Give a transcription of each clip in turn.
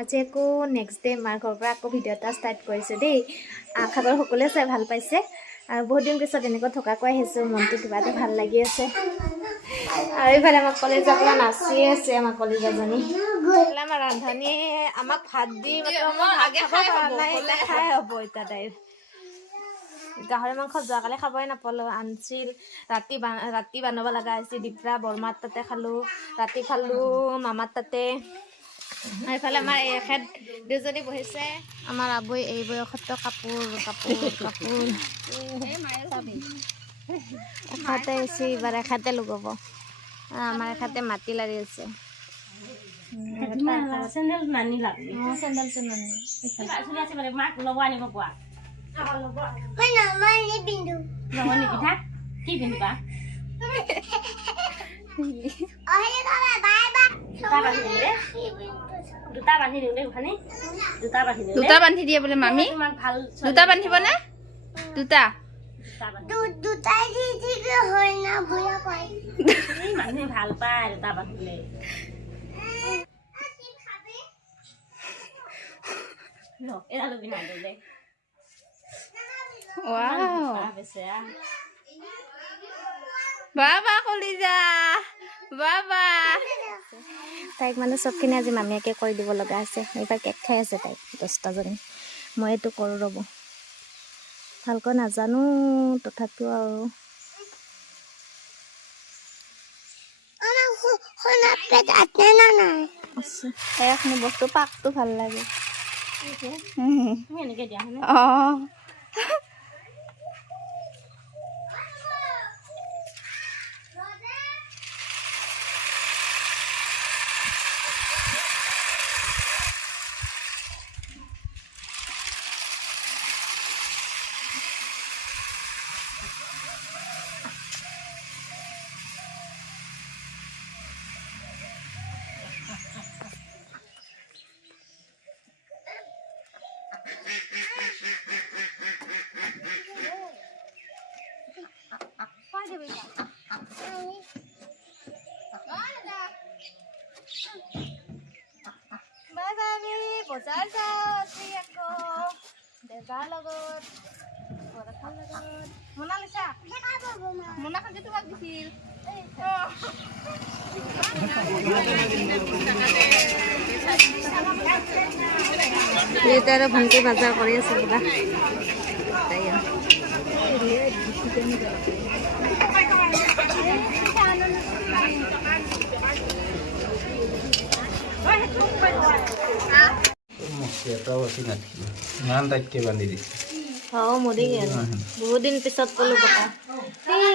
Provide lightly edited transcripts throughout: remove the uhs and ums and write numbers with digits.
আজি আকৌ next day মাৰ ঘৰৰ পৰা আকৌ ভিডিঅ' এটা ষ্টাৰ্ট কৰিছোঁ দেই। আশা কৰোঁ সকলোৱে চাই ভাল পাইছে আৰু বহুত দিন পিছত এনেকৈ থকাকৈ আহিছোঁ, মনটো কিবা এটা ভাল লাগি আছে। আৰু এইফালে আমাৰ কলেজৰ পৰা নাচি আছে আমাৰ কলেজৰজনী। আমাৰ ৰান্ধনীয়ে আমাক ভাত দি ভাত খাব পৰা নাই, খাই হ'ব এতিয়া তাইৰ। গাহৰি মাংস যোৱাকালি খাবই নাপালোঁ, আনিছিল ৰাতি বনাব লগা হৈছে। দিপৰা বৰমাৰ তাতে খালোঁ, ৰাতি খালোঁ মামাৰ তাতে। এইফালে আমাৰ এখেত দুজনী বহিছে। আমাৰ আবৈ এই বয়সতো কাপোৰ এখাতে হৈছে, এইবাৰ এখাতে লগাব। আমাৰ এখাতে মাটি লাৰি আছে। চেণ্ডেল নানি লাগি চেণ্ডেল নানি মাক ল'ব আনিব কোৱা। কি পিন্ধিবা? দুটা বান্ধি দিওঁ দেই ভানি, দুটা বান্ধি দিয়ে বোলে মামী। দুটা বান্ধিব নে? দুটা মানুহে ভাল পায় দুটা বান্ধিলে। বাবা কলিজা বাবা তাইক মানে চবখিনি আজি মামীয়াকে কৰি দিব লগা আছে। এইবাৰ কেক খাই আছে তাইক 10টাজনী। মই এইটো কৰোঁ ৰ'ব, ভালকৈ নাজানো তথাপিও আৰু মোৰ বস্তু পাকটো ভাল লাগে। অঁ বজাৰ যাওঁ আজি আকৌ দেজাৰ লগত মনালিছা মোনাখন তোমাক দিছিল। আৰু ভণ্টি বজাৰ কৰি আছে কিবা। বহুত দিন পিছত কলো পকা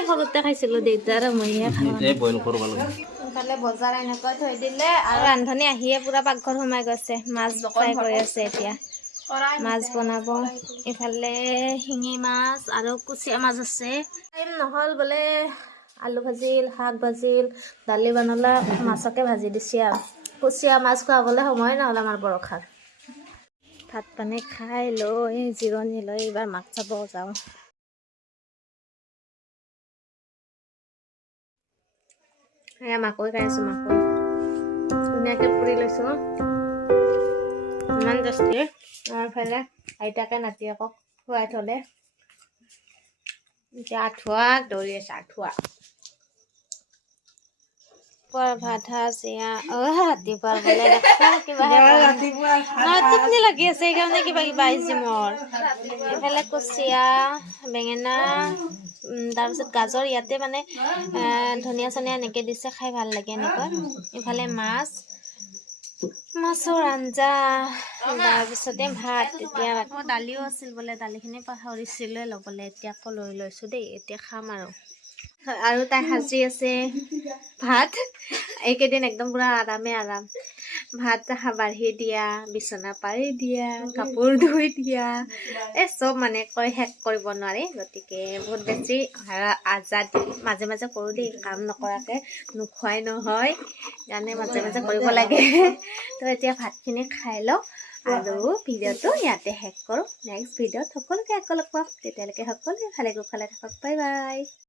সৰুতে খাইছিলো দেউতা আৰু মইহে খালে বজাৰ এনেকৈ থৈ দিলে আৰু ৰান্ধনী আহিয়ে পুৰা পাকঘৰ সোমাই গৈছে। মাছ ফ্ৰাই কৰি আছে এতিয়া, মাছ বনাব। ইফালে শিঙি মাছ আৰু কুচিয়া মাছ আছে। টাইম নহ'ল বোলে, আলু ভাজিল, শাক ভাজিল, দালি বনালা, মাছকে ভাজি দিছে আৰু কুচিয়া মাছ খুৱাবলৈ সময় নহ'ল আমাৰ বৰষাৰ। ভাত পানী খাই লৈ জিৰণি লৈ এইবাৰ মাক চাব যাওঁ। এয়া মাকৈ খাই আছোঁ, মাকৈ ধুনীয়াকৈ পুৰি লৈছোঁ, ইমান টেষ্টি। আৰু ইফালে আইতাকে নাতিয়েকক খুৱাই থ'লে, এতিয়া আঠুৱা দৌৰি আছে। আঠুৱা ভাত চিয়া ৰাতিপুৱা বোলে কিবা টোপনি লাগি আছে, সেইকাৰণে কিবা কিবা আহিছে মোৰ। এইফালে কুচিয়া, বেঙেনা, তাৰপিছত গাজৰ, ইয়াতে মানে ধনিয়া চনিয়া এনেকৈ দিছে, খাই ভাল লাগে এনেকৈ। ইফালে মাছৰ আঞ্জা, তাৰপিছতে ভাত। এতিয়া আকৌ দালিও আছিল বোলে, দালিখিনি পাহৰিছিলোৱে ল'বলৈ, এতিয়া আকৌ লৈ লৈছোঁ দেই। এতিয়া খাম আৰু তাই সাজি আছে ভাত। এইকেইদিন একদম পুৰা আৰাম ভাত বাঢ়ি দিয়া, বিচনা পাৰি দিয়া, কাপোৰ ধুই দিয়া, চব মানে কৈ শেষ কৰিব নোৱাৰি। গতিকে বহুত বেছি আজাদ মাজে মাজে কৰোঁ দেই, কাম নকৰাকৈ নোখোৱাই নহয়, সেইকাৰণে মাজে মাজে কৰিব লাগে। তো এতিয়া ভাতখিনি খাই লওঁ আৰু ভিডিঅ'টো ইয়াতে শেষ কৰোঁ। নেক্সট ভিডিঅ'ত সকলোকে আকৌ লগ পাম, তেতিয়ালৈকে সকলোৱে ভালে কুশলে থাকক। Bye bye.